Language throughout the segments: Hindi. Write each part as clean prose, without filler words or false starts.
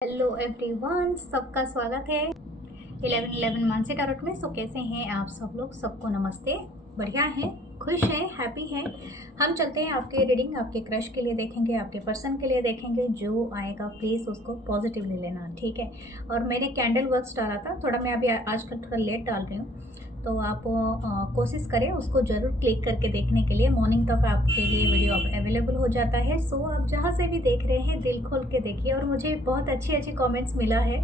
हेलो एवरीवन, सबका स्वागत है 1111 मानसी टारोट में। कैसे हैं आप सब लोग? सबको नमस्ते। बढ़िया हैं, खुश हैं, हैप्पी हैं। हम चलते हैं आपके रीडिंग। आपके क्रश के लिए देखेंगे, आपके पर्सन के लिए देखेंगे। जो आएगा प्लीज़ उसको पॉजिटिवली लेना, ठीक है। और मैंने कैंडल वर्क्स डाला था, थोड़ा मैं अभी आजकल थोड़ा लेट डाल रही हूँ, तो आप कोशिश करें उसको ज़रूर क्लिक करके देखने के लिए। मॉर्निंग तक आपके लिए वीडियो अवेलेबल हो जाता है। सो आप जहाँ से भी देख रहे हैं दिल खोल के देखिए। और मुझे बहुत अच्छी अच्छी कमेंट्स मिला है।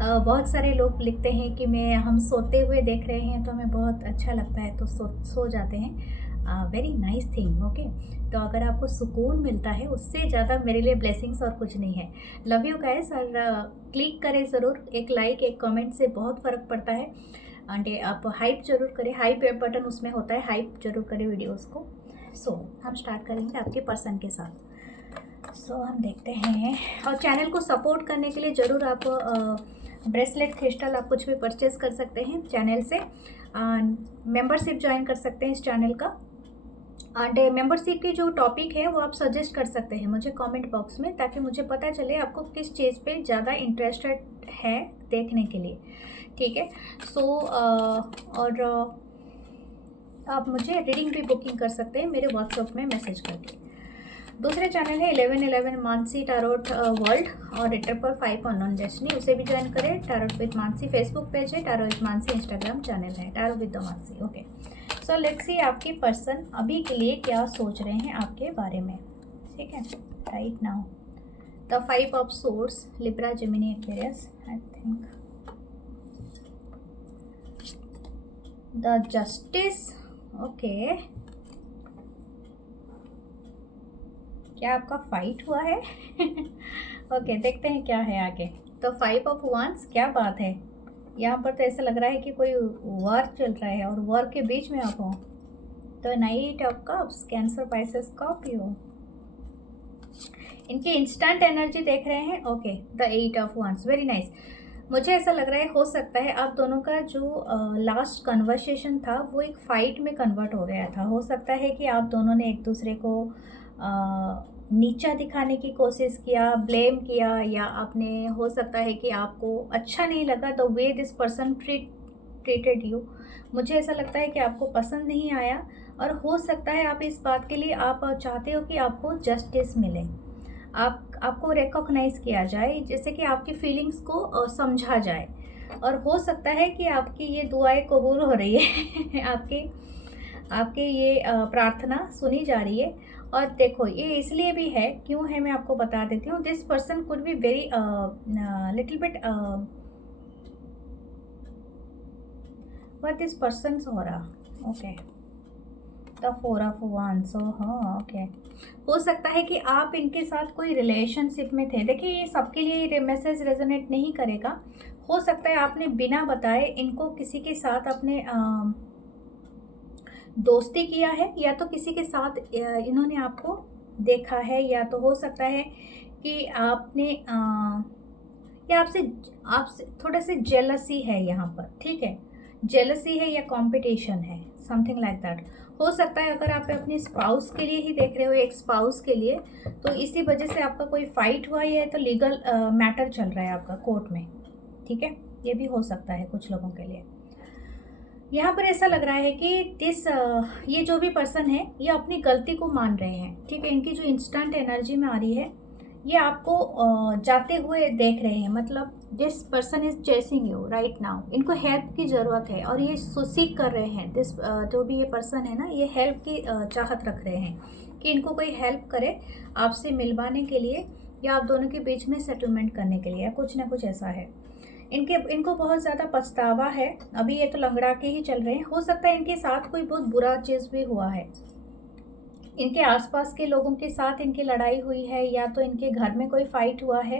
बहुत सारे लोग लिखते हैं कि हम सोते हुए देख रहे हैं तो हमें बहुत अच्छा लगता है, तो सो जाते हैं। Very nice thing, okay. तो अगर आपको सुकून मिलता है उससे ज़्यादा मेरे लिए ब्लेसिंग्स और कुछ नहीं है। Love you guys. और क्लिक करें ज़रूर, एक लाइक एक कमेंट से बहुत फ़र्क पड़ता है। एंड आप हाइप जरूर करें, हाइप बटन उसमें होता है, हाइप जरूर करें वीडियोस को। सो हम स्टार्ट करेंगे आपके पर्सन के साथ। हम देखते हैं। और चैनल को सपोर्ट करने के लिए ज़रूर आप ब्रेसलेट, क्रिस्टल, आप कुछ भी परचेज कर सकते हैं चैनल से। मेंबरशिप ज्वाइन कर सकते हैं इस चैनल का। एंड मेंबरशिप की जो टॉपिक है वो आप सजेस्ट कर सकते हैं मुझे कमेंट बॉक्स में, ताकि मुझे पता चले आपको किस चीज़ पे ज़्यादा इंटरेस्टेड है देखने के लिए, ठीक है। और आप मुझे रीडिंग भी बुकिंग कर सकते हैं मेरे व्हाट्सएप में मैसेज करके। दूसरे चैनल है 1111 मानसी टारोट वर्ल्ड, और 555 अननोन डेस्टिनी, उसे भी ज्वाइन करें। Tarot with Mansi Facebook page है, tarot with Mansi Instagram channel है, tarot with the Mansi, okay. So let's see आपकी पर्सन अभी के लिए क्या सोच रहे हैं आपके बारे में, ठीक है। Right now the 5 of swords, Libra, Gemini, Aquarius, I think the justice, okay. क्या आपका फाइट हुआ है? ओके, देखते हैं क्या है आगे। तो 5 ऑफ वांस, क्या बात है। यहाँ पर तो ऐसा लग रहा है कि कोई वॉर चल रहा है और वॉर के बीच में आप हो। तो night of cups, cancer, Pisces, Scorpio, इनकी इंस्टेंट एनर्जी देख रहे हैं, ओके। द 8 ऑफ वांस, वेरी नाइस। मुझे ऐसा लग रहा है हो सकता है आप दोनों का जो लास्ट कन्वर्सेशन था वो एक फ़ाइट में कन्वर्ट हो गया था। हो सकता है कि आप दोनों ने एक दूसरे को नीचा दिखाने की कोशिश किया, ब्लेम किया, या आपने, हो सकता है कि आपको अच्छा नहीं लगा the way this person treated you. मुझे ऐसा लगता है कि आपको पसंद नहीं आया, और हो सकता है आप इस बात के लिए आप चाहते हो कि आपको जस्टिस मिले, आपको रिकॉग्नाइज़ किया जाए, जैसे कि आपकी फीलिंग्स को समझा जाए। और हो सकता है कि आपकी ये दुआएं कबूल हो रही है। आपके ये प्रार्थना सुनी जा रही है। और देखो ये इसलिए भी है, क्यों है मैं आपको बता देती हूँ। This person could be very little bit what this person हो रहा, ओके। द 4 ऑफ वांस, हाँ, ओके। हो सकता है कि आप इनके साथ कोई रिलेशनशिप में थे। देखिए ये सबके लिए मैसेज रेजोनेट नहीं करेगा। हो सकता है आपने बिना बताए इनको किसी के साथ अपने दोस्ती किया है, या तो किसी के साथ इन्होंने आपको देखा है, या तो हो सकता है कि आपने या आपसे थोड़े से जेलसी है यहाँ पर, ठीक है। जेलसी है या कंपटीशन है, समथिंग लाइक दैट। हो सकता है अगर आप अपने स्पाउस के लिए ही देख रहे हो, एक स्पाउस के लिए, तो इसी वजह से आपका कोई फाइट हुआ है, तो लीगल मैटर चल रहा है आपका कोर्ट में, ठीक है। ये भी हो सकता है कुछ लोगों के लिए। यहाँ पर ऐसा लग रहा है कि ये जो भी पर्सन है ये अपनी गलती को मान रहे हैं, ठीक है। इनकी जो इंस्टेंट एनर्जी में आ रही है, ये आपको जाते हुए देख रहे हैं। मतलब this person is chasing you right now. इनको हेल्प की ज़रूरत है और ये सीख कर रहे हैं। जो भी ये पर्सन है ना, ये हेल्प की चाहत रख रहे हैं कि इनको कोई हेल्प करे आपसे मिलवाने के लिए, या आप दोनों के बीच में सेटलमेंट करने के लिए, या कुछ ना कुछ ऐसा है। इनको बहुत ज़्यादा पछतावा है। अभी ये तो लंगड़ा के ही चल रहे हैं। हो सकता है इनके साथ कोई बहुत बुरा चीज़ भी हुआ है, इनके आसपास के लोगों के साथ इनकी लड़ाई हुई है, या तो इनके घर में कोई फाइट हुआ है,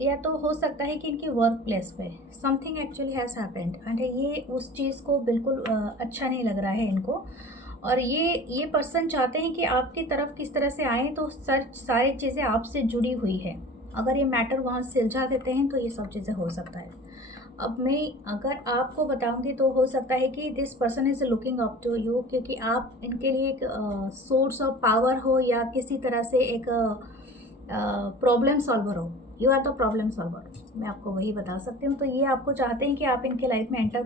या तो हो सकता है कि इनकी वर्क प्लेस पे something actually has happened, and ये उस चीज़ को बिल्कुल अच्छा नहीं लग रहा है इनको। और ये पर्सन चाहते हैं कि आपकी तरफ किस तरह से आएँ, तो सारी चीज़ें आपसे जुड़ी हुई है। अगर ये मैटर वहाँ से सुलझा देते हैं तो ये सब चीज़ें हो सकता है। अब मैं अगर आपको बताऊंगी तो हो सकता है कि this person is looking up to you, क्योंकि आप इनके लिए एक सोर्स ऑफ पावर हो, या किसी तरह से एक प्रॉब्लम सॉल्वर हो, you are the problem solver, मैं आपको वही बता सकती हूँ। तो ये आपको चाहते हैं कि आप इनके लाइफ में एंटर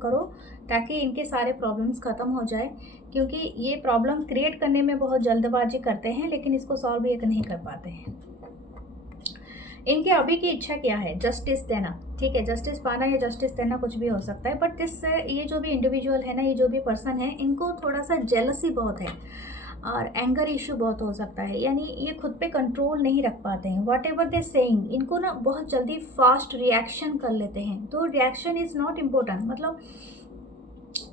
करो ताकि इनके सारे प्रॉब्लम्स ख़त्म हो जाए, क्योंकि ये प्रॉब्लम क्रिएट करने में बहुत जल्दबाजी करते हैं लेकिन इसको सॉल्व ये नहीं कर पाते हैं। इनके अभी की इच्छा क्या है? जस्टिस देना, ठीक है, जस्टिस पाना या जस्टिस देना कुछ भी हो सकता है। बट ये जो भी इंडिविजुअल है ना, ये जो भी पर्सन है, इनको थोड़ा सा जेलसी बहुत है और एंगर इशू बहुत हो सकता है, यानी ये खुद पे कंट्रोल नहीं रख पाते हैं। वॉट एवर दे सेइंग, इनको ना बहुत जल्दी फास्ट रिएक्शन कर लेते हैं। तो रिएक्शन इज़ नॉट इम्पोर्टेंट, मतलब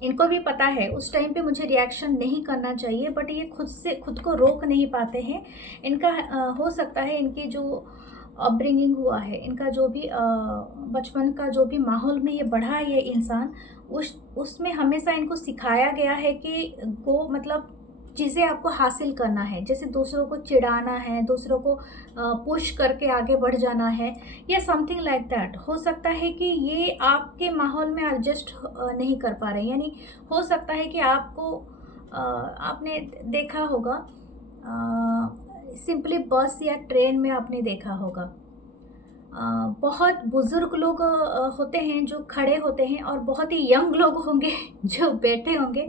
इनको भी पता है उस टाइम पे मुझे रिएक्शन नहीं करना चाहिए, बट ये खुद को रोक नहीं पाते हैं। इनका हो सकता है इनकी जो अपब्रिंगिंग हुआ है, इनका जो भी बचपन का जो भी माहौल में ये बढ़ा है ये इंसान, उसमें हमेशा इनको सिखाया गया है कि वो मतलब चीज़ें आपको हासिल करना है, जैसे दूसरों को चिढ़ाना है, दूसरों को पुश करके आगे बढ़ जाना है, या समथिंग लाइक दैट। हो सकता है कि ये आपके माहौल में एडजस्ट नहीं कर पा रहे, यानी हो सकता है कि आपने देखा होगा सिंपली बस या ट्रेन में आपने देखा होगा, बहुत बुज़ुर्ग लोग होते हैं जो खड़े होते हैं और बहुत ही यंग लोग होंगे जो बैठे होंगे।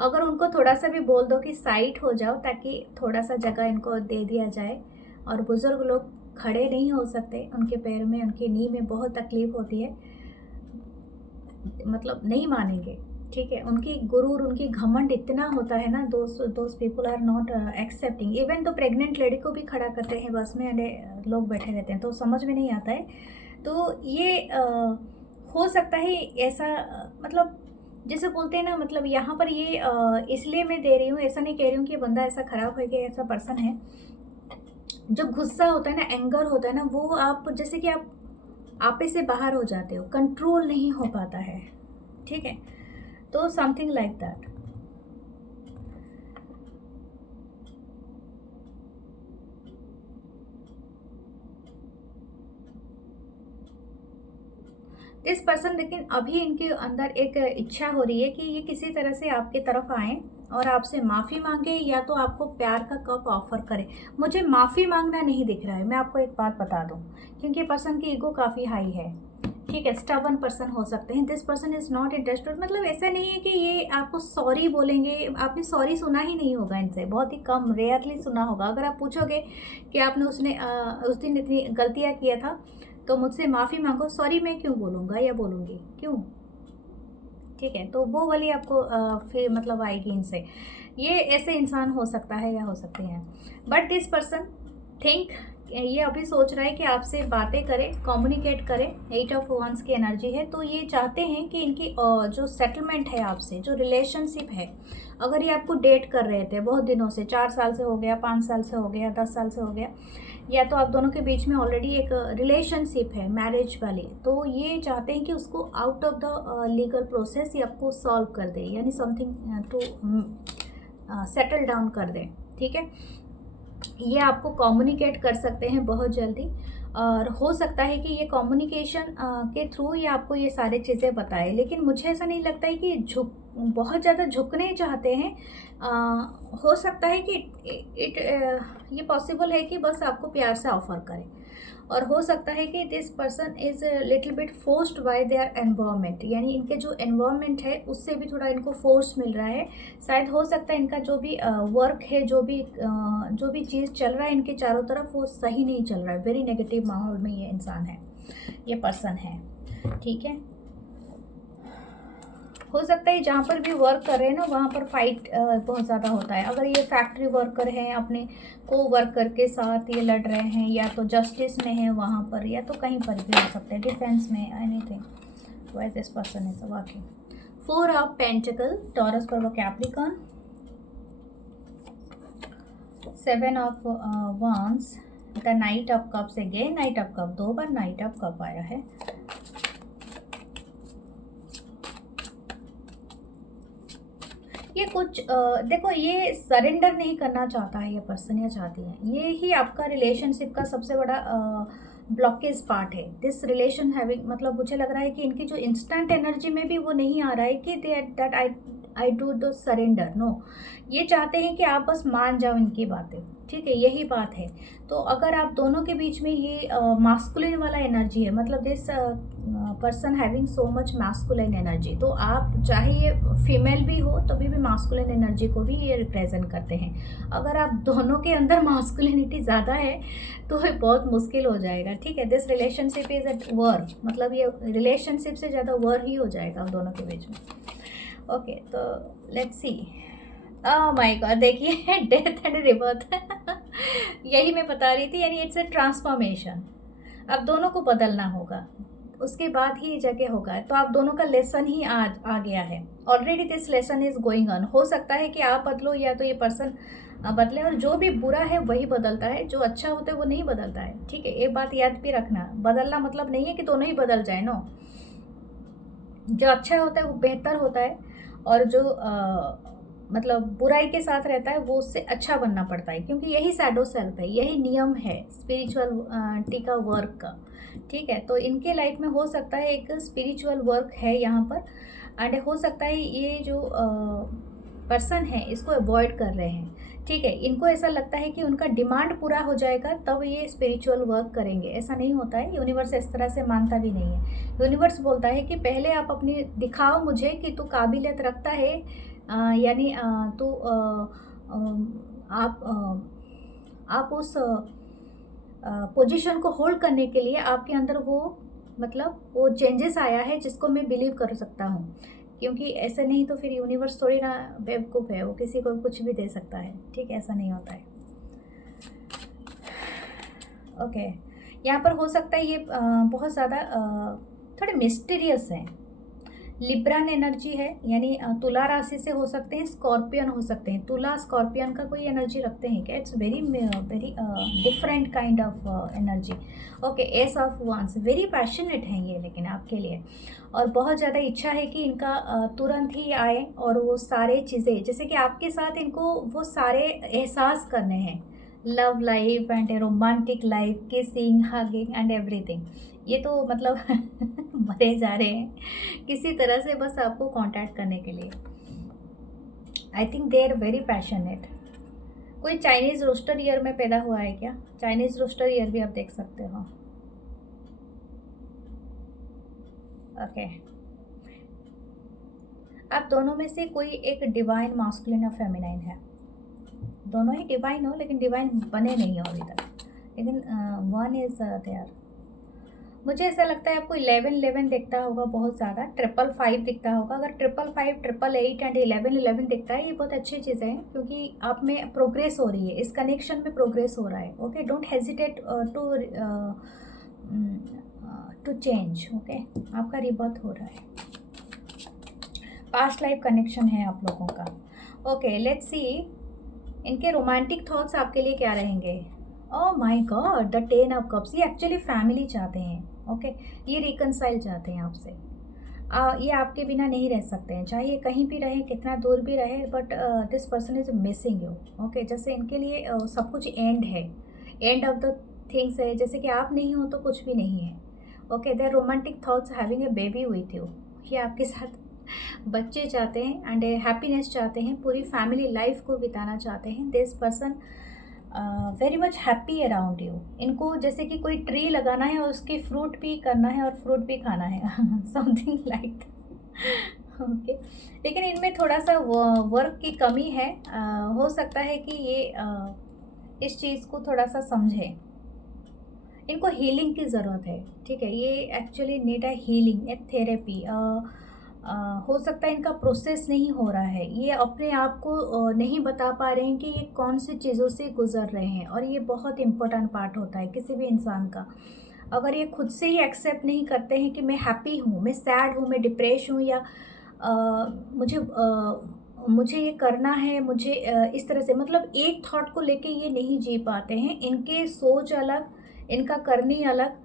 अगर उनको थोड़ा सा भी बोल दो कि साइड हो जाओ ताकि थोड़ा सा जगह इनको दे दिया जाए, और बुज़ुर्ग लोग खड़े नहीं हो सकते, उनके पैर में, उनके नी में बहुत तकलीफ़ होती है, मतलब नहीं मानेंगे, ठीक है। उनकी गुरूर, उनकी घमंड इतना होता है ना, those people are not accepting. Even तो प्रेग्नेंट लेडी को भी खड़ा करते हैं बस में, लोग बैठे रहते हैं, तो समझ में नहीं आता है। तो ये हो सकता है ऐसा, मतलब जैसे बोलते हैं ना, मतलब यहाँ पर ये इसलिए मैं दे रही हूँ, ऐसा नहीं कह रही हूँ कि ये बंदा ऐसा ख़राब है कि ऐसा पर्सन है। जो गुस्सा होता है ना, एंगर होता है ना, वो आप जैसे कि आप आपे से बाहर हो जाते हो, कंट्रोल नहीं हो पाता है, ठीक है। तो something like that. This person, लेकिन अभी इनके अंदर एक इच्छा हो रही है कि ये किसी तरह से आपकी तरफ आए और आपसे माफ़ी मांगे, या तो आपको प्यार का कप ऑफर करे। मुझे माफ़ी मांगना नहीं दिख रहा है, मैं आपको एक बात बता दूं, क्योंकि पर्सन की ईगो काफ़ी हाई है, ठीक है। स्टबर्न पर्सन हो सकते हैं। This person is not interested, मतलब ऐसा नहीं है कि ये आपको सॉरी बोलेंगे। आपने सॉरी सुना ही नहीं होगा इनसे, बहुत ही कम, रेयरली सुना होगा। अगर आप पूछोगे कि आपने उस दिन इतनी गलतियाँ किया था तो मुझसे माफ़ी मांगो, सॉरी मैं क्यों बोलूँगा या बोलूँगी, क्यों, ठीक है। तो वो वाली आपको फिर मतलब आएगी इनसे। ये ऐसे इंसान हो सकता है या हो सकते हैं। बट दिस पर्सन थिंक, ये अभी सोच रहा है कि आपसे बातें करे, कम्युनिकेट करे। 8 ऑफ wands की एनर्जी है, तो ये चाहते हैं कि इनकी जो सेटलमेंट है आपसे, जो रिलेशनशिप है, अगर ये आपको डेट कर रहे थे बहुत दिनों से, 4 साल से हो गया, 5 साल से हो गया, 10 साल से हो गया, या तो आप दोनों के बीच में ऑलरेडी एक रिलेशनशिप है मैरिज वाली, तो ये चाहते हैं कि उसको out of the legal process ये आपको सॉल्व कर दे, यानी समथिंग टू सेटल डाउन कर दे, ठीक है। ये आपको कम्युनिकेट कर सकते हैं बहुत जल्दी, और हो सकता है कि ये कम्युनिकेशन के थ्रू ये आपको ये सारी चीज़ें बताए। लेकिन मुझे ऐसा नहीं लगता है कि बहुत ज़्यादा झुकने चाहते हैं। हो सकता है कि ये पॉसिबल है कि बस आपको प्यार से ऑफ़र करें, और हो सकता है कि this person is little bit forced bye their environment, यानी इनके जो एनवायरनमेंट है उससे भी थोड़ा इनको फोर्स मिल रहा है। शायद हो सकता है इनका जो भी वर्क है, जो भी चीज़ चल रहा है इनके चारों तरफ, वो सही नहीं चल रहा है। वेरी नेगेटिव माहौल में ये इंसान है, ये पर्सन है, ठीक है। हो सकता है जहाँ पर भी वर्क कर रहे हैं ना, वहाँ पर फाइट बहुत ज़्यादा होता है। अगर ये फैक्ट्री वर्कर हैं, अपने को वर्कर के साथ ये लड़ रहे हैं, या तो जस्टिस में है वहाँ पर, या तो कहीं पर भी हो सकते हैं, डिफेंस में, anything. Why this person is working. 4 of pentacle, taurus पर वो Capricorn. 7 of wands, the night of cups, again night of cup, 2 bar night of cup आया है। ये कुछ देखो, ये सरेंडर नहीं करना चाहता है ये पर्सन, या चाहती है। ये ही आपका रिलेशनशिप का सबसे बड़ा ब्लॉकेज पार्ट है। दिस रिलेशन हैविंग, मतलब मुझे लग रहा है कि इनकी जो इंस्टेंट एनर्जी में भी वो नहीं आ रहा है कि that I do the surrender, no. ये चाहते हैं कि आप बस मान जाओ इनकी बातें, ठीक है, यही बात है। तो अगर आप दोनों के बीच में ये मास्कुलिन वाला एनर्जी है, मतलब this person having so much masculine energy, तो आप चाहे ये फीमेल भी हो तभी भी मास्कुलिन एनर्जी को भी ये रिप्रेजेंट करते हैं। अगर आप दोनों के अंदर मास्कुलिनिटी ज़्यादा है तो ये बहुत मुश्किल हो जाएगा, ठीक है। This relationship is at war, मतलब ये रिलेशनशिप से ज़्यादा वॉर ही हो जाएगा आप दोनों के बीच में। ओके, तो let's see. Oh my God, देखिए डेथ एंड रिबर्थ यही मैं बता रही थी, यानी इट्स ए ट्रांसफॉर्मेशन। अब दोनों को बदलना होगा, उसके बाद ही जगह होगा। तो आप दोनों का लेसन ही आ गया है already, this lesson is going on. हो सकता है कि आप बदलो या तो ये पर्सन बदले, और जो भी बुरा है वही बदलता है, जो अच्छा होता है वो नहीं बदलता है, ठीक है। एक बात याद भी रखना, बदलना मतलब नहीं है कि दोनों ही बदल जाए, नो। जो अच्छा होता है वो बेहतर होता है, और जो मतलब बुराई के साथ रहता है वो उससे अच्छा बनना पड़ता है, क्योंकि यही शैडो सेल्फ है, यही नियम है स्पिरिचुअल टीका वर्क का, ठीक है। तो इनके लाइफ में हो सकता है एक स्पिरिचुअल वर्क है यहाँ पर, एंड हो सकता है ये जो पर्सन है इसको अवॉइड कर रहे हैं, ठीक है। इनको ऐसा लगता है कि उनका डिमांड पूरा हो जाएगा तब ये स्पिरिचुअल वर्क करेंगे, ऐसा नहीं होता है। यूनिवर्स इस तरह से मानता भी नहीं है। यूनिवर्स बोलता है कि पहले आप अपनी दिखाओ मुझे कि तू काबिलियत रखता है, यानी तो आप उस पोजीशन को होल्ड करने के लिए आपके अंदर वो मतलब वो चेंजेस आया है जिसको मैं बिलीव कर सकता हूँ, क्योंकि ऐसे नहीं तो फिर यूनिवर्स थोड़ी ना बेवकूफ़ है, वो किसी को कुछ भी दे सकता है, ठीक है। ऐसा नहीं होता है। ओके, यहाँ पर हो सकता है ये बहुत ज़्यादा थोड़े मिस्टीरियस हैं। लिब्रन एनर्जी है, यानी तुला राशि से हो सकते हैं, स्कॉर्पियन हो सकते हैं। तुला स्कॉर्पियन का कोई एनर्जी रखते हैं क्या? It's very very different kind of energy. Okay, S of वांस, वेरी पैशनेट हैं ये लेकिन आपके लिए, और बहुत ज़्यादा इच्छा है कि इनका तुरंत ही आए, और वो सारे चीज़ें जैसे कि आपके साथ इनको वो सारे एहसास करने हैं, love life and romantic life, kissing, hugging and everything. ये तो मतलब मरे जा रहे हैं किसी तरह से बस आपको कांटेक्ट करने के लिए। I think they are very passionate. कोई चाइनीज़ रोस्टर ईयर में पैदा हुआ है क्या? चाइनीज़ रोस्टर ईयर भी आप देख सकते हो। ओके, आप दोनों में से कोई एक डिवाइन मास्कुलिन या फेमिनाइन है। दोनों ही डिवाइन हो, लेकिन डिवाइन बने नहीं हो अभी तक, लेकिन वन इज देयर। मुझे ऐसा लगता है आपको 11 दिखता होगा बहुत ज़्यादा, 555 दिखता होगा। अगर 555, 888 एंड 11 दिखता है, ये बहुत अच्छी चीज़ें हैं, क्योंकि आप में प्रोग्रेस हो रही है, इस कनेक्शन में प्रोग्रेस हो रहा है। Okay, don't hesitate to change. Okay, आपका रिबर्थ हो रहा है, पास्ट लाइफ कनेक्शन है आप लोगों का। ओके, लेट्स सी इनके रोमांटिक थॉट्स आपके लिए क्या रहेंगे। ओह my God, the 10 of cups, ये एक्चुअली फैमिली चाहते हैं। ओके, ये रिकनसाइल चाहते हैं आपसे। ये आपके बिना नहीं रह सकते हैं, चाहे ये कहीं भी रहे, कितना दूर भी रहे, but this person is missing you. Okay, जैसे इनके लिए सब कुछ एंड है, एंड ऑफ द थिंग्स है, जैसे कि आप नहीं हो तो कुछ भी नहीं है। Okay, their romantic thoughts having a baby with you, ये आपके साथ बच्चे चाहते हैं एंड हैप्पीनेस चाहते हैं, पूरी फैमिली लाइफ को बिताना चाहते हैं। This person very much happy around you. इनको जैसे कि कोई ट्री लगाना है और उसके फ्रूट भी करना है और फ्रूट भी खाना है समथिंग लाइक। ओके, लेकिन इनमें थोड़ा सा वर्क की कमी है। हो सकता है कि ये इस चीज़ को थोड़ा सा समझें। इनको हीलिंग की ज़रूरत है, ठीक है। ये actually need a healing, a therapy. हो सकता है इनका प्रोसेस नहीं हो रहा है, ये अपने आप को नहीं बता पा रहे हैं कि ये कौन सी चीज़ों से गुजर रहे हैं, और ये बहुत इम्पोर्टेंट पार्ट होता है किसी भी इंसान का। अगर ये खुद से ही एक्सेप्ट नहीं करते हैं कि मैं हैप्पी हूँ, मैं सैड हूँ, मैं डिप्रेस हूँ, या मुझे ये करना है, मुझे इस तरह से, मतलब एक थॉट को लेके ये नहीं जी पाते हैं। इनके सोच अलग, इनका करनी अलग,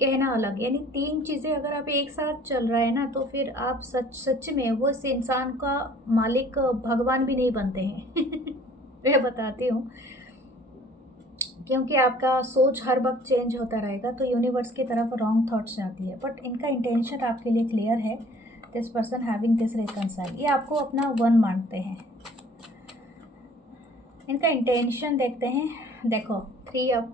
कहना अलग, यानी 3 चीज़ें अगर आप एक साथ चल रहा है ना, तो फिर आप सच में वो इस इंसान का मालिक भगवान भी नहीं बनते हैं मैं बताती हूँ, क्योंकि आपका सोच हर वक्त चेंज होता रहेगा, तो यूनिवर्स की तरफ रॉन्ग थॉट्स जाती है। बट इनका इंटेंशन आपके लिए क्लियर है। This person having this reconcile, ये आपको अपना वन मानते हैं। इनका इंटेंशन देखते हैं। देखो 3 ऑफ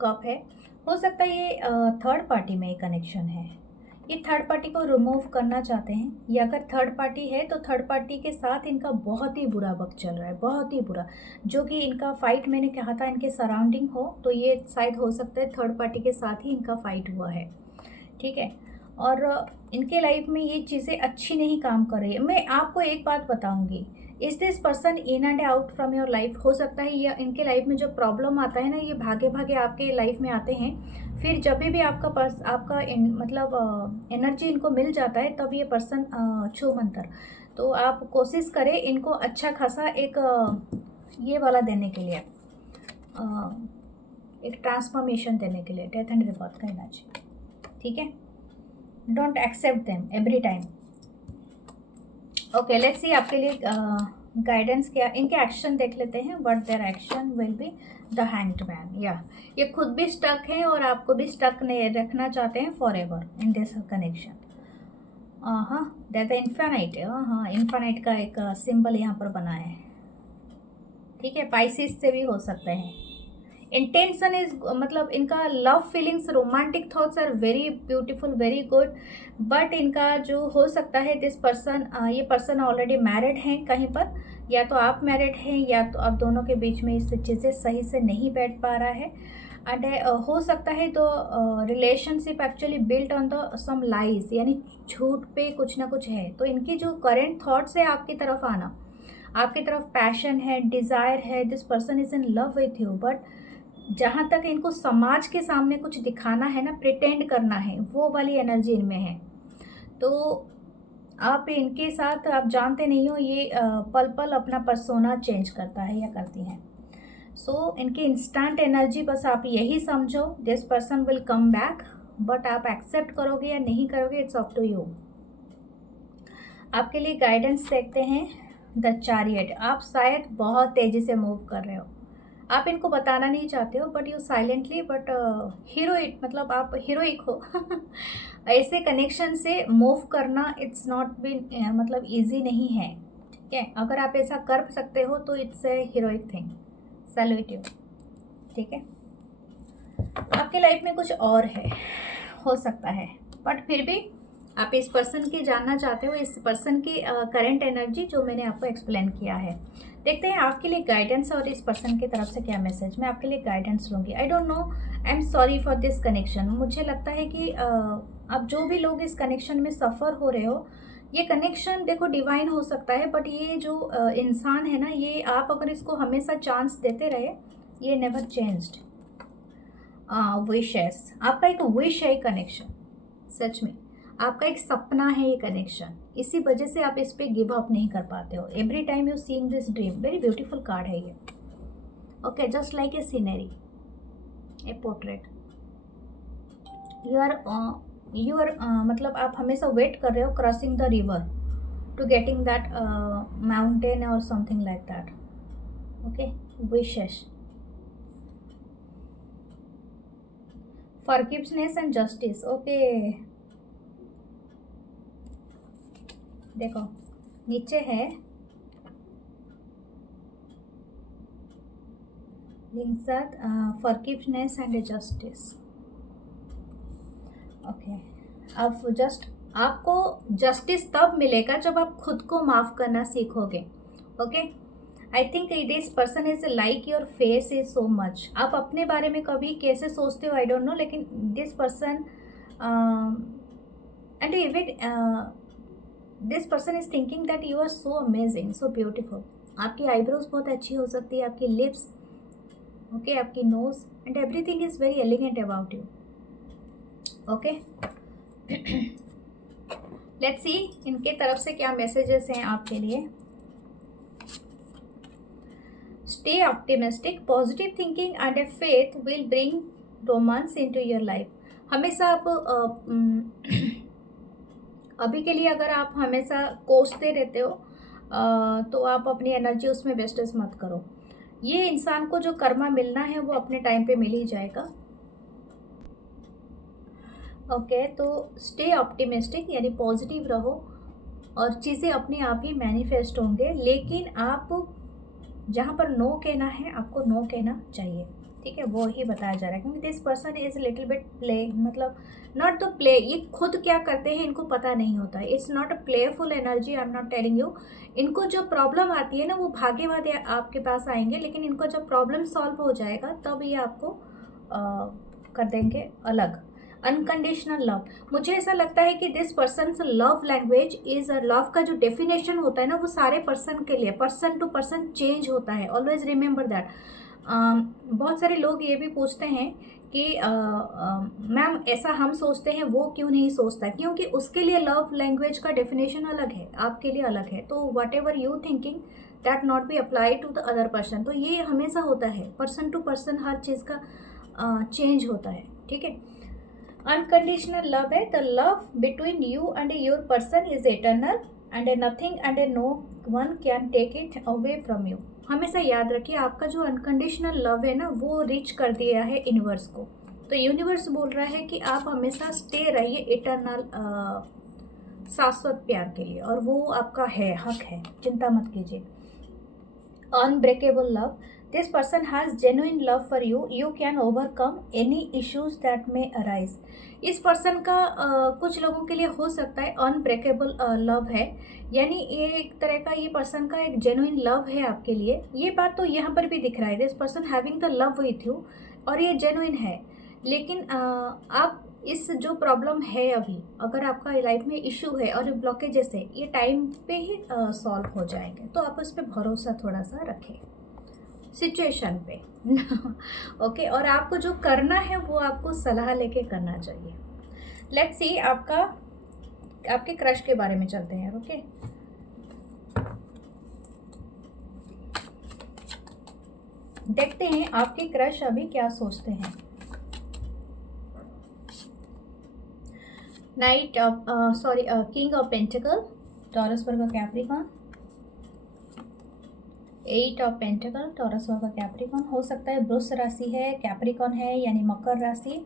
कप है। हो सकता है ये थर्ड पार्टी में कनेक्शन है। ये थर्ड पार्टी को रिमूव करना चाहते हैं। ये अगर थर्ड पार्टी है तो थर्ड पार्टी के साथ इनका बहुत ही बुरा वक्त चल रहा है, बहुत ही बुरा। जो कि इनका फाइट मैंने कहा था इनके सराउंडिंग हो, तो ये शायद हो सकता है थर्ड पार्टी के साथ ही इनका फाइट हुआ है। ठीक है। और इनके लाइफ में ये चीज़ें अच्छी नहीं काम कर रही है। मैं आपको एक बात बताऊंगी, is this person in and out from your life. हो सकता है ये इनके लाइफ में जो प्रॉब्लम आता है ना, ये भागे भागे आपके लाइफ में आते हैं। फिर जब भी आपका मतलब एनर्जी इनको मिल जाता है, तब ये पर्सन छू मंतर। तो आप कोशिश करें इनको अच्छा खासा एक ये वाला देने के लिए, एक ट्रांसफॉर्मेशन देने के लिए, डेथ एंड रिबर्थ का एनर्जी। ठीक है। Don't accept them every time. Okay, let's see आपके लिए गाइडेंस क्या। इनके एक्शन देख लेते हैं। What their action will be. The hanged man. या ये खुद भी स्टक हैं और आपको भी स्टक नहीं रखना चाहते हैं for ever in this connection. हाँ, दैट इन्फिनाइट। हाँ, इन्फिनाइट का एक सिंबल यहाँ पर बना है। ठीक है, पाइसिस से भी हो सकते हैं। इंटेंशन इज मतलब इनका love feelings, romantic thoughts are very beautiful, very good. But इनका जो हो सकता है दिस पर्सन, ये पर्सन ऑलरेडी मैरिड हैं कहीं पर, या तो आप मैरिड हैं या तो आप दोनों के बीच में इस चीज़ें सही से नहीं बैठ पा रहा है। एंड हो सकता है तो relationship actually built on the some lies, यानी झूठ पे कुछ ना कुछ है। तो इनकी जो करेंट थॉट्स है आपकी तरफ आना, आपकी तरफ पैशन है, डिज़ायर है, this person is in love with you. But जहाँ तक इनको समाज के सामने कुछ दिखाना है ना, प्रिटेंड करना है, वो वाली एनर्जी इनमें है। तो आप इनके साथ, आप जानते नहीं हो, ये पल पल अपना पर्सोना चेंज करता है या करती हैं। सो इनकी इंस्टेंट एनर्जी बस आप यही समझो, this person will come back. But आप एक्सेप्ट करोगे या नहीं करोगे, इट्स अप टू यू। आपके लिए गाइडेंस देखते हैं। The chariot. आप शायद बहुत तेज़ी से मूव कर रहे हो, आप इनको बताना नहीं चाहते हो, but you silently, but heroic, मतलब आप हीरोइक हो। ऐसे कनेक्शन से मूव करना इट्स नॉट बीन मतलब इजी नहीं है। ठीक है, अगर आप ऐसा कर सकते हो तो it's a heroic thing. Salute you. ठीक है। आपके लाइफ में कुछ और है, हो सकता है, बट फिर भी आप इस पर्सन की जानना चाहते हो, इस पर्सन की करंट एनर्जी जो मैंने आपको एक्सप्लेन किया है। देखते हैं आपके लिए गाइडेंस और इस पर्सन की तरफ से क्या मैसेज। मैं आपके लिए गाइडेंस लूँगी। आई don't no, I am sorry for this connection. मुझे लगता है कि अब जो भी लोग इस कनेक्शन में सफ़र हो रहे हो, ये कनेक्शन देखो डिवाइन हो सकता है, बट ये जो इंसान है ना, ये आप अगर इसको हमेशा चांस देते रहे, ये नेवर चेंज्ड। विशेस, आपका एक विश है कनेक्शन, सच में आपका एक सपना है ये कनेक्शन। इसी वजह से आप इस पर गिव अप नहीं कर पाते हो। Every time you seeing this dream, very beautiful card है ये। Okay, just like a scenery, a portrait. You are मतलब आप हमेशा वेट कर रहे हो crossing the river to getting that mountain और something like that. Okay, wishes, forgiveness and justice. Okay, देखो नीचे है साथ फॉरगिवनेस एंड जस्टिस। ओके, अब जस्ट आपको जस्टिस तब मिलेगा जब आप खुद को माफ़ करना सीखोगे। Okay, I think this person is like your face is so much. आप अपने बारे में कभी कैसे सोचते हो आई डोंट नो, लेकिन this person and even this person is thinking that you are so amazing, so beautiful. आपकी आईब्रोज बहुत अच्छी हो सकती है, आपकी लिप्स, ओके, आपकी nose and everything is very elegant about you. Okay, let's see इनके तरफ से क्या मैसेजेस हैं आपके लिए। Stay optimistic, positive thinking and a faith will bring romance into your life. हमेशा आप अभी के लिए अगर आप हमेशा कोसते रहते हो तो आप अपनी एनर्जी उसमें वेस्टेज मत करो। ये इंसान को जो कर्मा मिलना है वो अपने टाइम पे मिल ही जाएगा। ओके, तो स्टे ऑप्टिमिस्टिक यानी पॉजिटिव रहो और चीज़ें अपने आप ही मैनिफेस्ट होंगे। लेकिन आप जहाँ पर नो कहना है आपको नो कहना चाहिए, ठीक है, वो ही बताया जा रहा है। क्योंकि this person is little bit play, मतलब नॉट द प्ले, ये खुद क्या करते हैं इनको पता नहीं होता है। It's not a playful energy, I am not telling you. इनको जो प्रॉब्लम आती है ना वो भागे भागे आपके पास आएंगे, लेकिन इनको जब प्रॉब्लम सॉल्व हो जाएगा तब ये आपको कर देंगे अलग। अनकंडीशनल लव, मुझे ऐसा लगता है कि this person love language is love का जो डेफिनेशन होता है ना वो सारे पर्सन के लिए पर्सन टू पर्सन चेंज होता है। Always remember that. बहुत सारे लोग ये भी पूछते हैं कि मैम ऐसा हम सोचते हैं वो क्यों नहीं सोचता, क्योंकि उसके लिए लव लैंग्वेज का डेफिनेशन अलग है, आपके लिए अलग है। तो whatever you thinking that not be apply to the other person. तो ये हमेशा होता है, पर्सन टू पर्सन हर चीज़ का चेंज होता है, ठीक है। अनकंडीशनल लव है, the love between you and your person is eternal and nothing and no one can take it away from you. हमेशा याद रखिए आपका जो अनकंडीशनल लव है ना वो रीच कर दिया है यूनिवर्स को। तो यूनिवर्स बोल रहा है कि आप हमेशा स्टे रहिए इटर्नल शाश्वत प्यार के लिए, और वो आपका है, हक है, चिंता मत कीजिए। Unbreakable love, this person has genuine love for you, you can overcome any issues that may arise. इस पर्सन का कुछ लोगों के लिए हो सकता है अनब्रेकेबल लव है, यानी ये एक तरह का ये पर्सन का एक जेन्युइन लव है आपके लिए। ये बात तो यहाँ पर भी दिख रहा है, this person having the love with you, और ये जेन्युइन है। लेकिन आप इस जो प्रॉब्लम है अभी, अगर आपका लाइफ में इशू है और ब्लॉकेजेस है, ये टाइम पे ही सॉल्व हो जाएंगे। तो आप उस पर भरोसा थोड़ा सा रखें सिचुएशन पे ओके। और आपको जो करना है वो आपको सलाह लेके करना चाहिए। लेट्स सी आपके क्रश के बारे में चलते हैं, ओके। देखते हैं आपके क्रश अभी क्या सोचते हैं। Night of king of pentacle, Taurus Virgo Capricorn, 8 of pentacle, Taurus Virgo Capricorn. हो सकता है वृष राशि है, कैप्रिकॉन है यानी मकर राशि।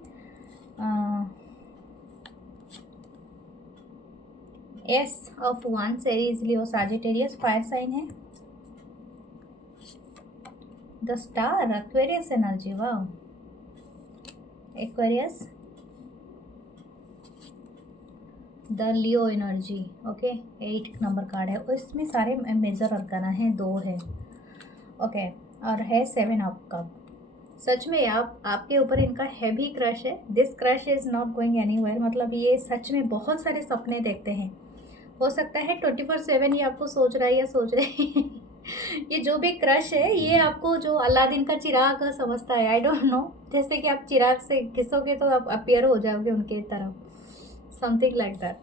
एस ऑफ वन, Aries, Leo, Sagittarius, fire sign है। द स्टार, एक्वेरियस एनर्जी, वाह, Aquarius, the Leo energy, okay. 8 number card है, और इसमें सारे मेजर अरकाना है, 2 है, ओके। और है 7 ऑफ कप। सच में आपके ऊपर इनका हैवी क्रश है। This crush is not going anywhere, मतलब ये सच में बहुत सारे सपने देखते हैं। हो सकता है 24/7 ये आपको सोच रहा है या सोच रहे हैं ये जो भी क्रश है ये आपको जो अलादीन का चिराग समझता है, आई डोंट नो, जैसे कि आप चिराग से घिसोगे तो आप अपियर हो जाओगे उनके तरफ, समथिंग लाइक दैट।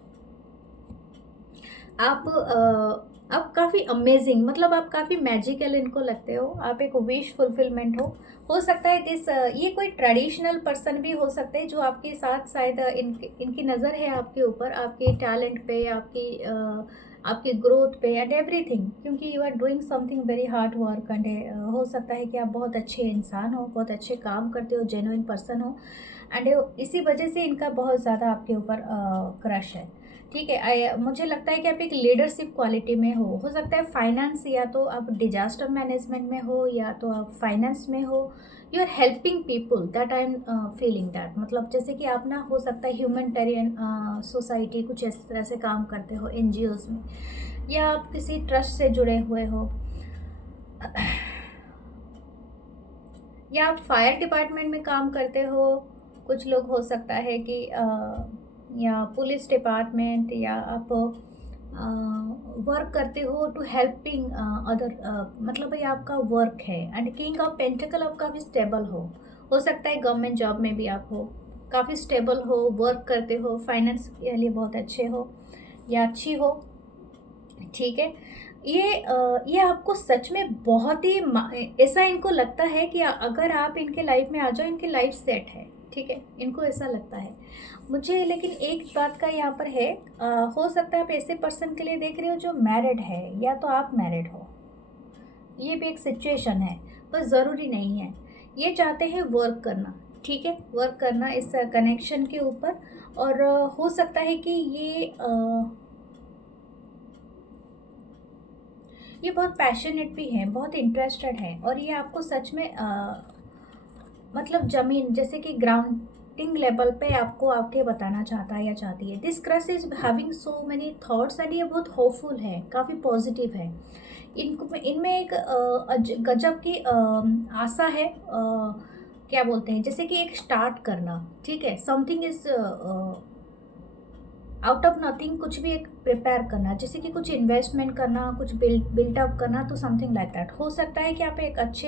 आप काफ़ी अमेजिंग, मतलब आप काफ़ी मैजिकल इनको लगते हो, आप एक विश फुलफिलमेंट हो सकता है दिस ये कोई ट्रेडिशनल पर्सन भी हो सकते हैं जो आपके साथ शायद इनकी नज़र है आपके ऊपर, आपके टैलेंट पे, आपकी ग्रोथ पे एंड एवरीथिंग, क्योंकि you are doing something very hard work and हो सकता है कि आप बहुत अच्छे इंसान हो, बहुत अच्छे काम करते हो, जेन्युइन पर्सन हो, एंड इसी वजह से इनका बहुत ज़्यादा आपके ऊपर क्रश है, ठीक है। मुझे लगता है कि आप एक लीडरशिप क्वालिटी में हो सकता है फाइनेंस, या तो आप डिजास्टर मैनेजमेंट में हो या तो आप फाइनेंस में हो, you are helping people, that I am feeling that, मतलब जैसे कि आप ना हो सकता है ह्यूमैनिटेरियन सोसाइटी कुछ इस तरह से काम करते हो NGOs में, या आप किसी ट्रस्ट से जुड़े हुए हो, या आप फायर डिपार्टमेंट में काम करते हो। कुछ लोग हो सकता है कि या पुलिस डिपार्टमेंट, या आप वर्क करते हो टू हेल्पिंग अदर, मतलब ये आपका वर्क है। एंड किंग ऑफ पेंटिकल आप काफ़ी स्टेबल हो सकता है गवर्नमेंट जॉब में भी आप हो, काफ़ी स्टेबल हो, वर्क करते हो, फाइनेंस के लिए बहुत अच्छे हो या अच्छी हो, ठीक है। ये आपको सच में बहुत ही ऐसा इनको लगता है कि अगर आप इनके लाइफ में आ जाओ इनकी लाइफ सेट है, ठीक है, इनको ऐसा लगता है मुझे। लेकिन एक बात का यहाँ पर है, हो सकता है आप ऐसे पर्सन के लिए देख रहे हो जो मैरिड है, या तो आप मैरिड हो, ये भी एक सिचुएशन है, पर ज़रूरी नहीं है। ये चाहते हैं वर्क करना, ठीक है, वर्क करना इस कनेक्शन के ऊपर, और हो ये बहुत पैशनेट भी हैं, बहुत इंटरेस्टेड हैं, और ये आपको सच में मतलब ज़मीन जैसे कि ग्राउंडिंग लेवल पे आपको आके बताना चाहता है या चाहती है। This crush is having so many thoughts and ये बहुत होपफुल है, काफ़ी पॉजिटिव है। इनको इनमें एक गजब की आशा है, क्या बोलते हैं, जैसे कि एक स्टार्ट करना, ठीक है, something is out of nothing, कुछ भी एक प्रिपेयर करना, जैसे कि कुछ इन्वेस्टमेंट करना, कुछ बिल्डअप करना, तो समथिंग लाइक दैट हो सकता है कि आप एक अच्छे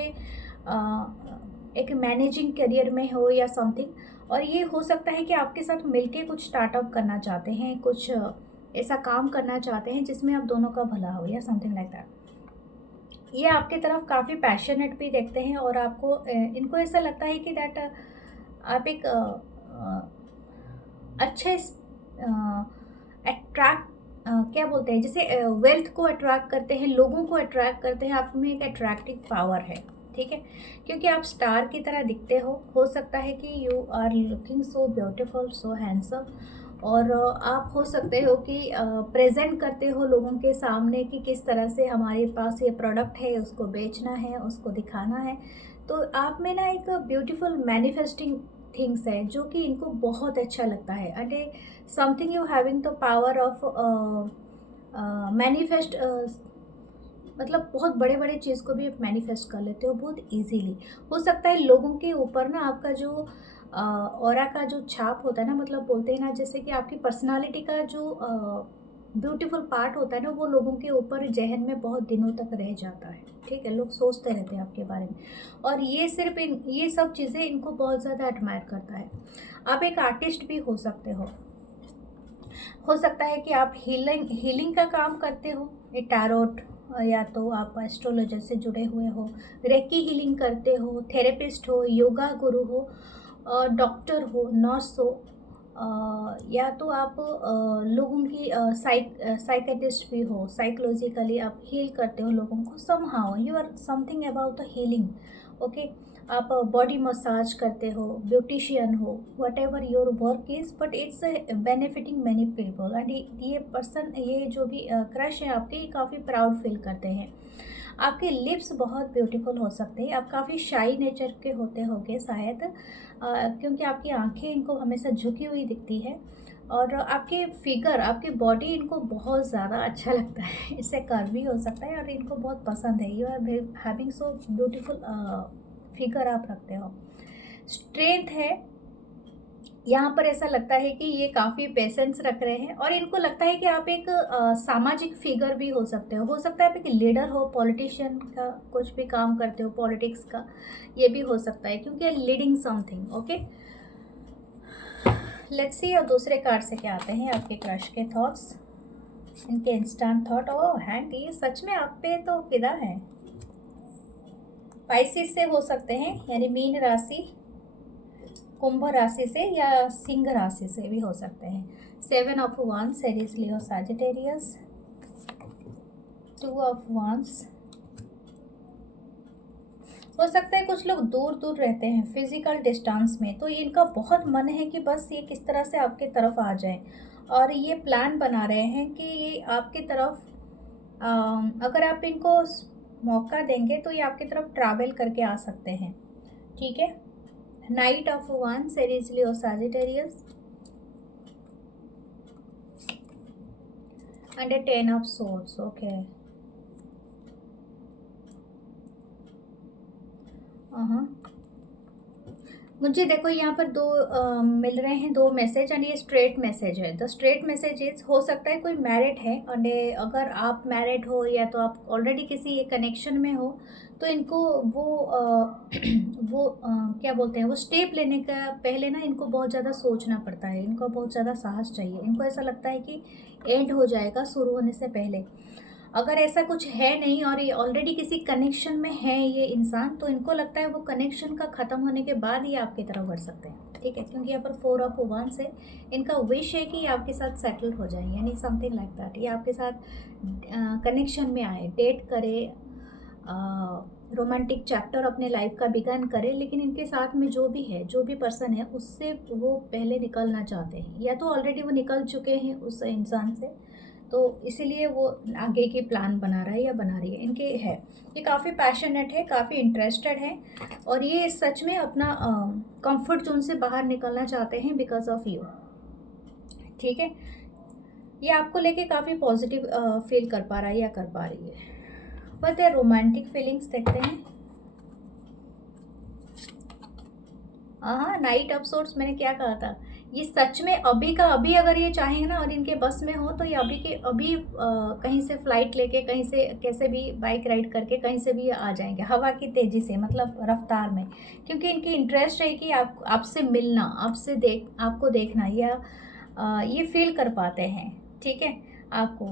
एक मैनेजिंग करियर में हो या समथिंग, और ये हो सकता है कि आपके साथ मिलके कुछ स्टार्टअप करना चाहते हैं, कुछ ऐसा काम करना चाहते हैं जिसमें आप दोनों का भला हो या समथिंग लाइक दैट। ये आपकी तरफ काफ़ी पैशनेट भी देखते हैं, और आपको इनको ऐसा लगता है कि दैट आप एक अच्छे अट्रैक्ट क्या बोलते हैं, जैसे वेल्थ को अट्रैक्ट करते हैं, लोगों को अट्रैक्ट करते हैं, आप में एक अट्रैक्टिव पावर है, ठीक है, क्योंकि आप स्टार की तरह दिखते हो सकता है कि you are looking so beautiful, so handsome, और आप हो सकते हो कि प्रेजेंट करते हो लोगों के सामने कि किस तरह से हमारे पास ये प्रोडक्ट है, उसको बेचना है, उसको दिखाना है। तो आप में ना एक ब्यूटीफुल मैनिफेस्टिंग थिंग्स है जो कि इनको बहुत अच्छा लगता है, and something you having the power of manifest, मतलब बहुत बड़े बड़े चीज़ को भी आप मैनिफेस्ट कर लेते हो बहुत इजीली। हो सकता है लोगों के ऊपर ना आपका जो ऑरा का जो छाप होता है ना, मतलब बोलते हैं ना जैसे कि आपकी पर्सनालिटी का जो ब्यूटीफुल पार्ट होता है ना, वो लोगों के ऊपर जहन में बहुत दिनों तक रह जाता है, ठीक है, लोग सोचते रहते हैं आपके बारे में, और ये सिर्फ ये सब चीज़ें इनको बहुत ज़्यादा एडमायर करता है। आप एक आर्टिस्ट भी हो सकते हो सकता है कि आप हीलिंग का काम करते हो, ये टैरोट, या तो आप एस्ट्रोलॉजर से जुड़े हुए हो, रेकी हीलिंग करते हो, थेरेपिस्ट हो, योगा गुरु हो, डॉक्टर हो, नर्स हो, या तो आप लोगों की साइकेट्रिस्ट भी हो, साइकोलॉजिकली आप हील करते हो लोगों को, somehow you are something about the healing, okay. आप बॉडी मसाज करते हो, ब्यूटिशियन हो, whatever your work is, but it's benefiting many people, and ये पर्सन, ये जो भी क्रश है आपके, काफ़ी प्राउड फील करते हैं। आपके लिप्स बहुत ब्यूटीफुल हो सकते हैं, आप काफ़ी शाई नेचर के होते होंगे शायद, क्योंकि आपकी आंखें इनको हमेशा झुकी हुई दिखती है, और आपके फिगर, आपकी बॉडी इनको बहुत ज़्यादा अच्छा लगता है, इससे कर्वी हो सकता है, और इनको बहुत पसंद है, you are having so beautiful figure आप रखते हो। स्ट्रेंथ है यहाँ पर, ऐसा लगता है कि ये काफ़ी पेशेंस रख रहे हैं, और इनको लगता है कि आप एक सामाजिक फिगर भी हो सकते हो सकता है आप एक लीडर हो, पॉलिटिशियन का कुछ भी काम करते हो, पॉलिटिक्स का, ये भी हो सकता है, क्योंकि लीडिंग समथिंग, ओके। लेट्स सी और दूसरे कार्ड से क्या आते हैं आपके क्रश के थॉट्स, इनके इंस्टेंट थॉट। ओह हैंड, ये सच में आप पे तो फिदा है। पाइसिस से हो सकते हैं, यानी मीन राशि, कुंभ राशि से, या सिंह राशि से भी हो सकते हैं। 7 ऑफ वांस, एरीज, लियो, सजिटेरियस। 2 ऑफ वांस, हो सकता है कुछ लोग दूर दूर रहते हैं, फिजिकल डिस्टेंस में, तो ये इनका बहुत मन है कि बस ये किस तरह से आपके तरफ आ जाए, और ये प्लान बना रहे हैं कि ये आपकी तरफ अगर आप इनको मौका देंगे तो ये आपकी तरफ ट्रैवल करके आ सकते हैं, ठीक है। नाइट ऑफ वन, Aries, Leo, Sagittarius, and 10 of swords, okay. मुझे देखो यहाँ पर दो मिल रहे हैं, दो मैसेज, एंड ये स्ट्रेट मैसेज है। द स्ट्रेट मैसेज इज, हो सकता है कोई मैरिड है, एंड अगर आप मैरिड हो या तो आप ऑलरेडी किसी कनेक्शन में हो, तो इनको क्या बोलते हैं, वो स्टेप लेने का पहले ना इनको बहुत ज़्यादा सोचना पड़ता है, इनको बहुत ज़्यादा साहस चाहिए, इनको ऐसा लगता है कि एंड हो जाएगा शुरू होने से पहले। अगर ऐसा कुछ है नहीं और ये ऑलरेडी किसी कनेक्शन में है ये इंसान, तो इनको लगता है वो कनेक्शन का ख़त्म होने के बाद ही आपकी तरफ बढ़ सकते हैं, ठीक है, क्योंकि यहाँ पर 4 ऑफ वांस है। इनका विश है कि ये आपके साथ सेटल हो जाए, यानी समथिंग लाइक दैट, ये आपके साथ कनेक्शन में आए, डेट करे, रोमांटिक चैप्टर अपने लाइफ का बिगन करे, लेकिन इनके साथ में जो भी है, जो भी पर्सन है, उससे वो पहले निकलना चाहते हैं, या तो ऑलरेडी वो निकल चुके हैं उस इंसान से, तो इसीलिए वो आगे की प्लान बना रहा है या बना रही है, इनके है। ये काफ़ी पैशनेट है, काफ़ी इंटरेस्टेड है, और ये सच में अपना कंफर्ट जोन से बाहर निकलना चाहते हैं बिकॉज ऑफ यू। ठीक है, ये आपको लेके काफ़ी पॉजिटिव फील कर पा रहा है या कर पा रही है। बट ये रोमांटिक फीलिंग्स देखते हैं। हाँ, नाइट ऑफ सोर्ट्स, मैंने क्या कहा था, ये सच में अभी का अभी अगर ये चाहेंगे ना और इनके बस में हो तो ये अभी के अभी कहीं से फ्लाइट लेके, कहीं से कैसे भी बाइक राइड करके कहीं से भी आ जाएंगे हवा की तेज़ी से, मतलब रफ्तार में, क्योंकि इनकी इंटरेस्ट है कि आपसे मिलना, आपको देखना, या ये फील कर पाते हैं। ठीक है, आपको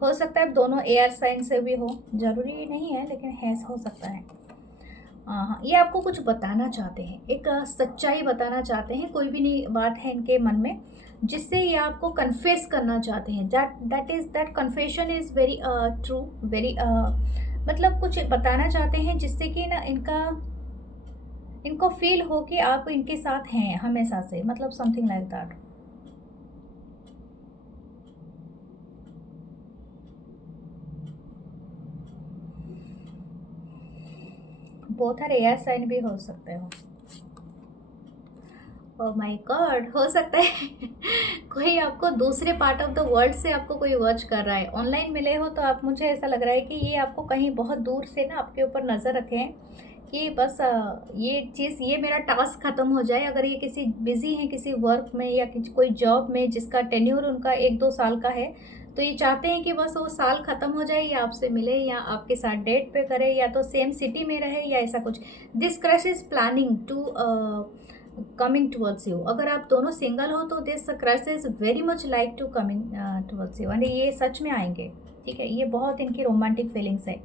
हो सकता है दोनों एयर साइन से भी हो, ज़रूरी नहीं है लेकिन है, हो सकता है। हाँ, ये आपको कुछ बताना चाहते हैं, एक सच्चाई बताना चाहते हैं, कोई भी नहीं बात है इनके मन में जिससे ये आपको कन्फेस करना चाहते हैं। That confession is very true, very मतलब कुछ बताना चाहते हैं जिससे कि ना इनको फील हो कि आप इनके साथ हैं हमेशा से, मतलब something like that. Both are air sign भी हो सकते हो। ओह माय गॉड, हो सकता है कोई आपको दूसरे पार्ट ऑफ द वर्ल्ड से आपको कोई वॉच कर रहा है। ऑनलाइन मिले हो तो आप, मुझे ऐसा लग रहा है कि ये आपको कहीं बहुत दूर से ना आपके ऊपर नज़र रखे हैं कि बस ये चीज़, ये मेरा टास्क ख़त्म हो जाए। अगर ये किसी बिज़ी हैं किसी वर्क में या कोई जॉब में जिसका टेन्योर उनका 1-2 साल का है, तो ये चाहते हैं कि बस वो साल ख़त्म हो जाए, या आपसे मिले या आपके साथ डेट पे करे, या तो सेम सिटी में रहे, या ऐसा कुछ। This crush is planning to coming towards you. अगर आप दोनों सिंगल हो तो this crush is very much like to coming towards you, and ये सच में आएंगे। ठीक है, ये बहुत इनकी रोमांटिक फीलिंग्स है।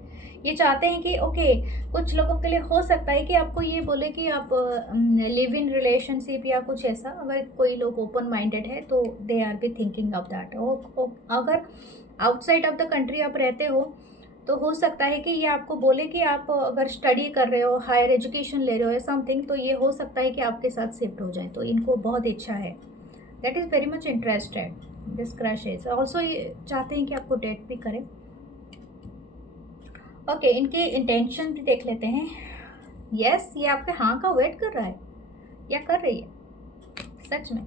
ये चाहते हैं कि ओके, कुछ लोगों के लिए हो सकता है कि आपको ये बोले कि आप लिव इन रिलेशनशिप या कुछ ऐसा। अगर कोई लोग ओपन माइंडेड है तो they R be thinking of that. अगर आउटसाइड ऑफ द कंट्री आप रहते हो तो हो सकता है कि ये आपको बोले कि आप अगर स्टडी कर रहे हो, हायर एजुकेशन ले रहे हो या समथिंग, तो ये हो सकता है कि आपके साथ शिफ्ट हो जाए। तो इनको बहुत इच्छा है, that is very much interested. This crush is also, ये चाहते हैं कि आपको डेट भी करें। ओके, इनके इंटेंशन भी देख लेते हैं। यस, ये आपके हाँ का वेट कर रहा है या कर रही है सच में।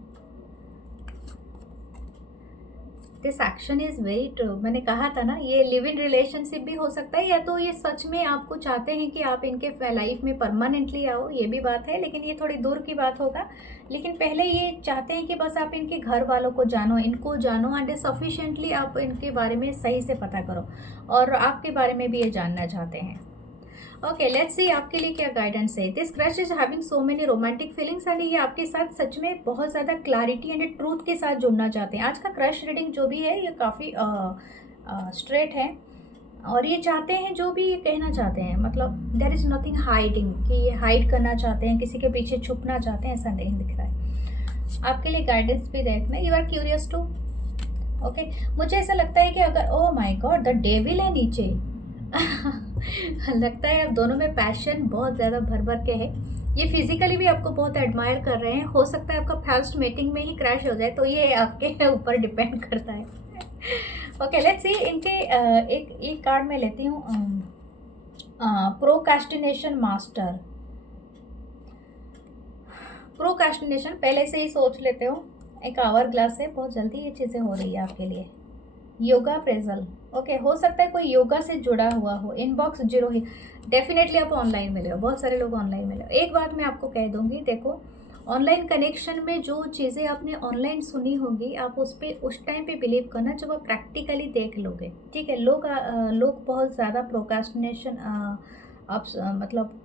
This action is very true, मैंने कहा था ना, ये लिव इन रिलेशनशिप भी हो सकता है, या तो ये सच में आपको चाहते हैं कि आप इनके लाइफ में परमानेंटली आओ, ये भी बात है, लेकिन ये थोड़ी दूर की बात होगा। लेकिन पहले ये चाहते हैं कि बस आप इनके घर वालों को जानो, इनको जानो, एंड सफिशेंटली आप इनके बारे में सही से पता करो, और आपके बारे में भी ये जानना चाहते हैं। ओके, लेट्स सी आपके लिए क्या गाइडेंस है। This crush is having so many romantic feelings, and ये आपके साथ सच में बहुत ज़्यादा क्लैरिटी एंड ट्रूथ के साथ जुड़ना चाहते हैं। आज का क्रश रीडिंग जो भी है ये काफ़ी स्ट्रेट है, और ये चाहते हैं जो भी ये कहना चाहते हैं, मतलब देर इज़ नथिंग हाइडिंग, कि ये हाइड करना चाहते हैं, किसी के पीछे छुपना चाहते हैं, ऐसा नहीं दिख रहा है। आपके लिए गाइडेंस भी देखना, you are curious to. Okay, मुझे ऐसा लगता है कि अगर, oh my God, the devil है नीचे लगता है आप दोनों में पैशन बहुत ज़्यादा भर भर के है। ये फिजिकली भी आपको बहुत एडमायर कर रहे हैं। हो सकता है आपका फर्स्ट मीटिंग में ही क्रैश हो जाए, तो ये आपके ऊपर डिपेंड करता है। ओके, लेट्स सी इनके एक कार्ड में लेती हूँ, प्रोक्रेस्टिनेशन मास्टर। प्रोक्रेस्टिनेशन पहले से ही सोच लेते हो, एक आवर ग्लास है, बहुत जल्दी ये चीज़ें हो रही है आपके लिए। योगा प्रेजल, ओके, हो सकता है कोई योगा से जुड़ा हुआ हो। इनबॉक्स 0 ही, डेफिनेटली आप ऑनलाइन मिले हो, बहुत सारे लोग ऑनलाइन मिले हो। एक बात मैं आपको कह दूंगी, देखो, ऑनलाइन कनेक्शन में जो चीज़ें आपने ऑनलाइन सुनी होगी, आप उस पर उस टाइम पे बिलीव करना जब आप प्रैक्टिकली देख लोगे। ठीक है, लोग बहुत ज़्यादा प्रोक्रेस्टिनेशन आप मतलब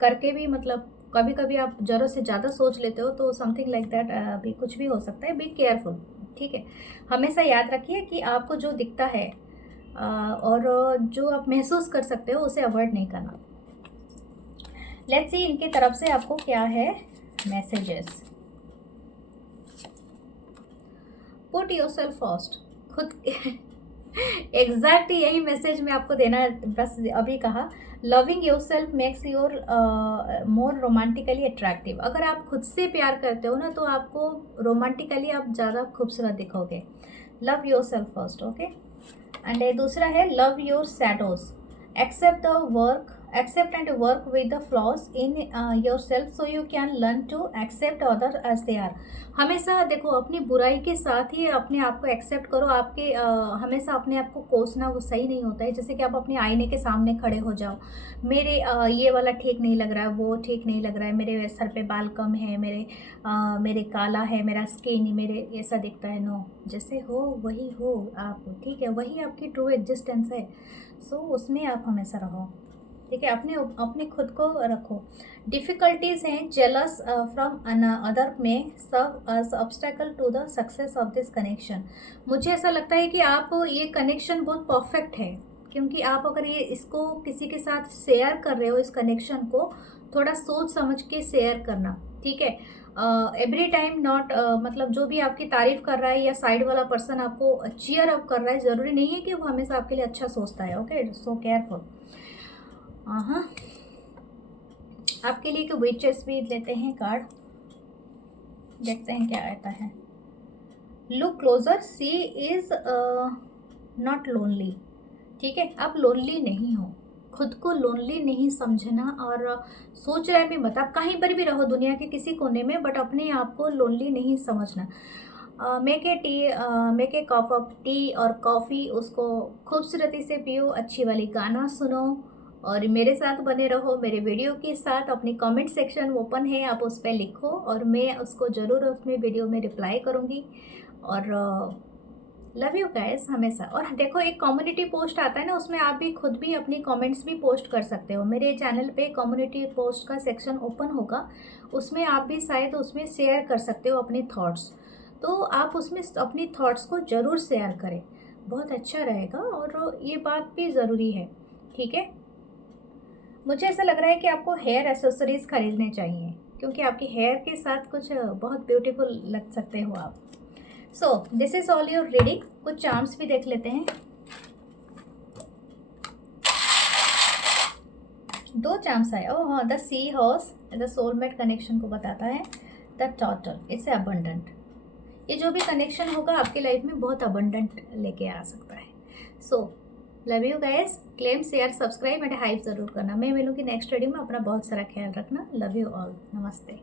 करके भी, मतलब कभी कभी आप ज़रूरत से ज़्यादा सोच लेते हो, तो समथिंग लाइक दैट भी कुछ भी हो सकता है। Be careful. ठीक है, हमेशा याद रखिए कि आपको जो दिखता है और जो आप महसूस कर सकते हो उसे अवॉइड नहीं करना। लेट्स सी इनकी तरफ से आपको क्या है मैसेजेस। पुट योरसेल्फ फर्स्ट, खुद एग्जैक्टली यही मैसेज मैं आपको देना, बस अभी कहा। Loving your self makes your more romantically attractive. अगर आप खुद से प्यार करते हो ना तो आपको रोमांटिकली आप ज़्यादा खूबसूरत दिखोगे। Love yourself first, okay. And दूसरा है love your shadows, accept and work with the flaws in yourself so you can learn to accept other as they are। हमेशा देखो अपनी बुराई के साथ ही अपने आप को एक्सेप्ट करो। आपके हमेशा अपने आप को कोसना वो सही नहीं होता है। जैसे कि आप अपने आईने के सामने खड़े हो जाओ, मेरे ये वाला ठीक नहीं लग रहा है, वो ठीक नहीं लग रहा है, मेरे सर पे बाल कम है, मेरे काला है, मेरा स्किन मेरे ऐसा दिखता है। नो, जैसे हो वही हो आप, ठीक है, वही आपकी ट्रू एग्जिस्टेंस है। सो उसमें आप हमेशा रहो, ठीक है। अपने खुद को रखो। डिफ़िकल्टीज़ हैं जेलस फ्रॉम अदर में serve as obstacle to the success of this connection. मुझे ऐसा लगता है कि आप ये कनेक्शन बहुत परफेक्ट है, क्योंकि आप अगर ये इसको किसी के साथ शेयर कर रहे हो, इस कनेक्शन को थोड़ा सोच समझ के शेयर करना, ठीक है। एवरी टाइम नॉट, मतलब जो भी आपकी तारीफ़ कर रहा है या साइड वाला पर्सन आपको चीयर अप कर रहा है, ज़रूरी नहीं है कि वो हमेशा आपके लिए अच्छा सोचता है, ओके। So careful. हाँ, आपके लिए एक विचेस भी लेते हैं कार्ड, देखते हैं क्या आता है। Look closer, she is not lonely, ठीक है। आप लोनली नहीं हो, खुद को लोनली नहीं समझना। और सोच रहे भी मत, आप कहीं पर भी रहो दुनिया के किसी कोने में, बट अपने आप को लोनली नहीं समझना। Make a cup of T और कॉफ़ी, उसको खूबसूरती से पियो, अच्छी वाली गाना सुनो और मेरे साथ बने रहो। मेरे वीडियो के साथ अपनी कमेंट सेक्शन ओपन है, आप उस पर लिखो और मैं उसको ज़रूर उसमें वीडियो में रिप्लाई करूँगी। और लव यू गाइस हमेशा। और देखो एक कम्युनिटी पोस्ट आता है ना, उसमें आप भी खुद भी अपनी कमेंट्स भी पोस्ट कर सकते हो। मेरे चैनल पे कम्युनिटी पोस्ट का सेक्शन ओपन होगा, उसमें आप भी शायद उसमें शेयर कर सकते हो अपने थॉट्स। तो आप उसमें अपनी थॉट्स को ज़रूर शेयर करें, बहुत अच्छा रहेगा। और ये बात भी ज़रूरी है, ठीक है। मुझे ऐसा लग रहा है कि आपको हेयर एसेसरीज़ खरीदने चाहिए, क्योंकि आपके हेयर के साथ कुछ बहुत ब्यूटीफुल लग सकते हो आप। So this is all your reading. कुछ चार्म्स भी देख लेते हैं। 2 चार्म्स आए। ओह हाँ, the sea horse the soulmate connection को बताता है। द टॉटल इट्स अबंडेंट, ये जो भी कनेक्शन होगा आपकी लाइफ में बहुत अबंडेंट लेके आ सकता है। So love you guys, claim share subscribe and hype ज़रूर करना। मैं मिलूँगी नेक्स्ट वीडियो में। अपना बहुत सारा ख्याल रखना। लव यू ऑल, नमस्ते।